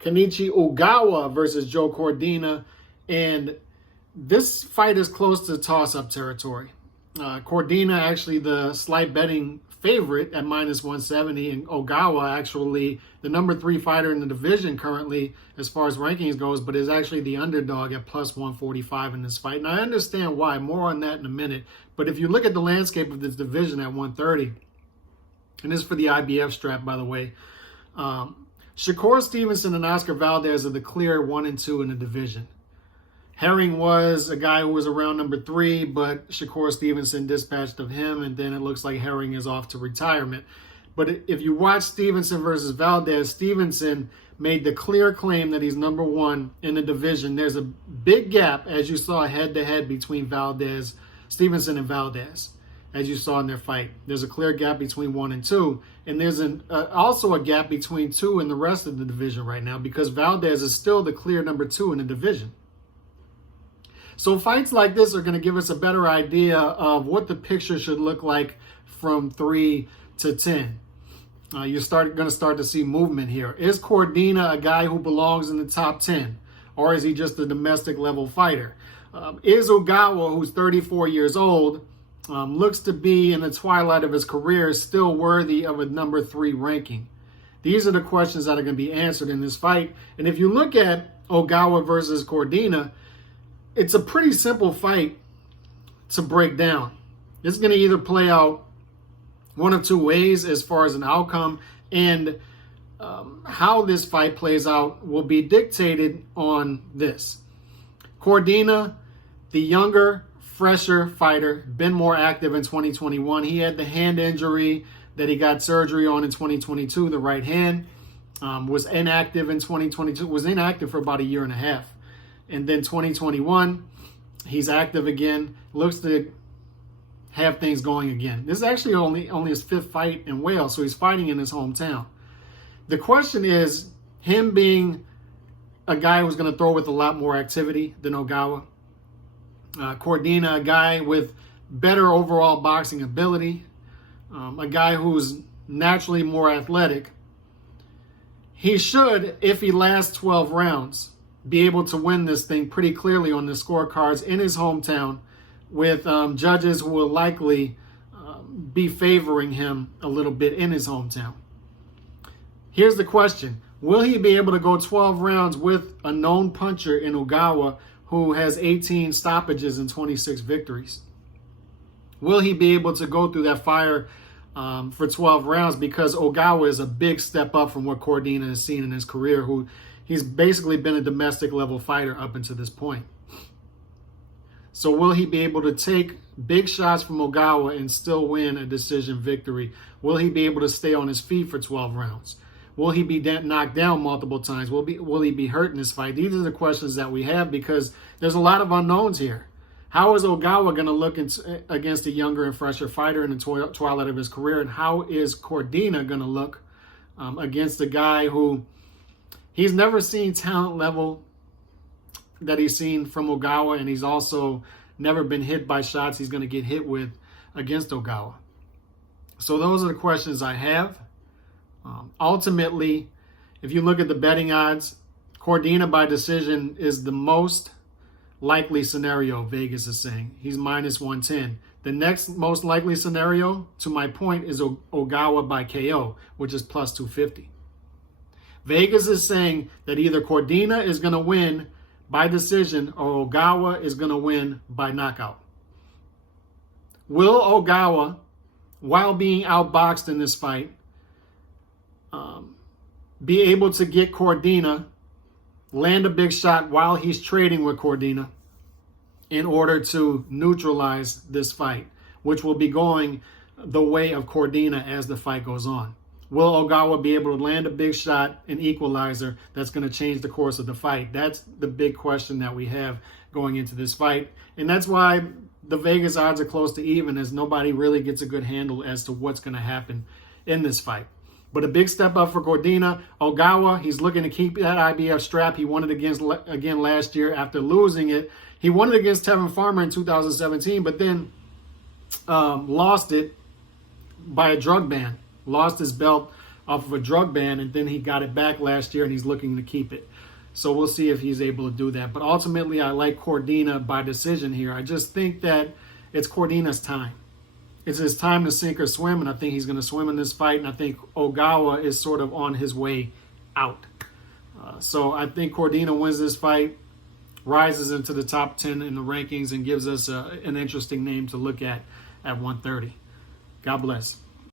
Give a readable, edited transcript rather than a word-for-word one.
Kenichi Ogawa versus Joe Cordina. And this fight is close to toss-up territory. Cordina actually the slight betting favorite at minus 170, and Ogawa actually the number 3 fighter in the division currently as far as rankings goes, but is actually the underdog at plus 145 in this fight. And I understand why, more on that in a minute. But if you look at the landscape of this division at 130, and this is for the IBF strap, by the way, Shakur Stevenson and Oscar Valdez are the clear 1 and 2 in the division. Herring was a guy who was around number 3, but Shakur Stevenson dispatched of him, and then it looks like Herring is off to retirement. But if you watch Stevenson versus Valdez, Stevenson made the clear claim that he's number 1 in the division. There's a big gap, as you saw head-to-head between Stevenson and Valdez, as you saw in their fight. There's a clear gap between 1 and 2, and there's also a gap between 2 and the rest of the division right now, because Valdez is still the clear number 2 in the division. So fights like this are going to give us a better idea of what the picture should look like from 3 to 10. You're going to start to see movement here. Is Cordina a guy who belongs in the top 10? Or is he just a domestic level fighter? Is Ogawa, who's 34 years old, looks to be in the twilight of his career, still worthy of a number 3 ranking? These are the questions that are going to be answered in this fight. And if you look at Ogawa versus Cordina, it's a pretty simple fight to break down. It's going to either play out one of 2 ways as far as an outcome, and how this fight plays out will be dictated on this. Cordina, the younger, fresher fighter, been more active in 2021. He had the hand injury that he got surgery on in 2022, the right hand. Was inactive in 2022, was inactive for about a year and a half. And then 2021, he's active again, looks to have things going again. This is actually only his 5th fight in Wales, so he's fighting in his hometown. The question is, him being a guy who's going to throw with a lot more activity than Ogawa. Cordina, a guy with better overall boxing ability, a guy who's naturally more athletic. He should, if he lasts 12 rounds, be able to win this thing pretty clearly on the scorecards in his hometown, with judges who will likely be favoring him a little bit in his hometown. Here's the question. Will he be able to go 12 rounds with a known puncher in Ogawa who has 18 stoppages and 26 victories? Will he be able to go through that fire for 12 rounds? Because Ogawa is a big step up from what Cordina has seen in his career, he's basically been a domestic level fighter up until this point. So will he be able to take big shots from Ogawa and still win a decision victory? Will he be able to stay on his feet for 12 rounds? Will he be knocked down multiple times? Will he be hurt in this fight? These are the questions that we have, because there's a lot of unknowns here. How is Ogawa going to look against a younger and fresher fighter in the twilight of his career? And how is Cordina going to look against a guy who he's never seen talent level that he's seen from Ogawa, and he's also never been hit by shots he's going to get hit with against Ogawa? So those are the questions I have. Ultimately, if you look at the betting odds, Cordina by decision is the most likely scenario, Vegas is saying. He's minus 110. The next most likely scenario, to my point, is Ogawa by KO, which is plus 250. Vegas is saying that either Cordina is going to win by decision or Ogawa is going to win by knockout. Will Ogawa, while being outboxed in this fight, be able to get Cordina, land a big shot while he's trading with Cordina in order to neutralize this fight, which will be going the way of Cordina as the fight goes on? Will Ogawa be able to land a big shot, an equalizer, that's going to change the course of the fight? That's the big question that we have going into this fight. And that's why the Vegas odds are close to even, as nobody really gets a good handle as to what's going to happen in this fight. But a big step up for Cordina. Ogawa, he's looking to keep that IBF strap. He won it again last year after losing it. He won it against Tevin Farmer in 2017, but then lost it by a drug ban. Lost his belt off of a drug ban, and then he got it back last year, and he's looking to keep it. So we'll see if he's able to do that. But ultimately, I like Cordina by decision here. I just think that it's Cordina's time. It's his time to sink or swim, and I think he's going to swim in this fight, and I think Ogawa is sort of on his way out. So I think Cordina wins this fight, rises into the top 10 in the rankings, and gives us an interesting name to look at 130. God bless.